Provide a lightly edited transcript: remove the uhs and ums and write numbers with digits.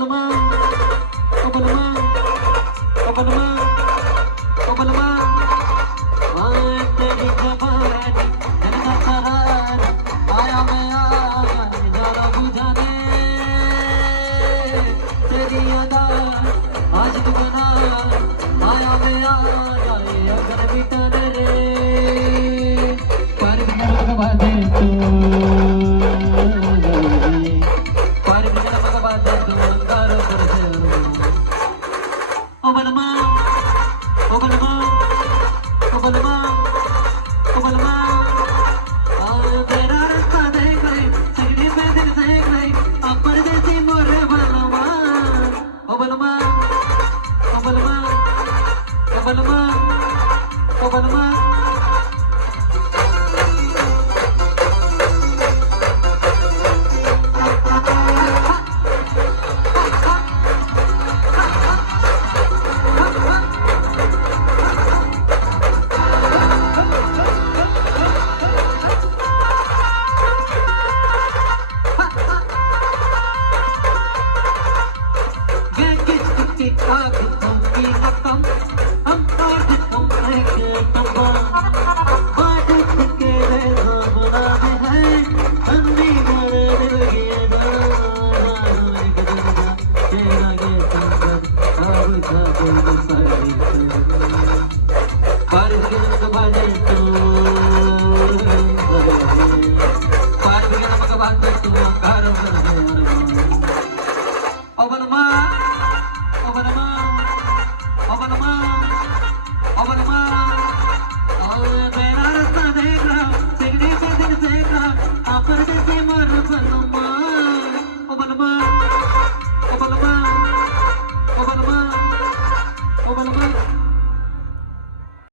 बलमा ओ बलमा ओ बलमा ओ बलमा तेरी जवानी जनता करार आया मैं आया नजारा बुझाने तेरी अदा आज दुगना आया मैं आया अगर मिटाने रे पर बाधे तू पर बाधे तू अंगार पर से ओ बलमा ओ बलमा ओ बलमा ओ बलमा तेरा रास्ता देख रहे सगड़ी पे दिल देख रहे अब परदेसी मोरे बलमा ओ बलमा ओ बलमा ओ बलमा ओ बलमा Oh,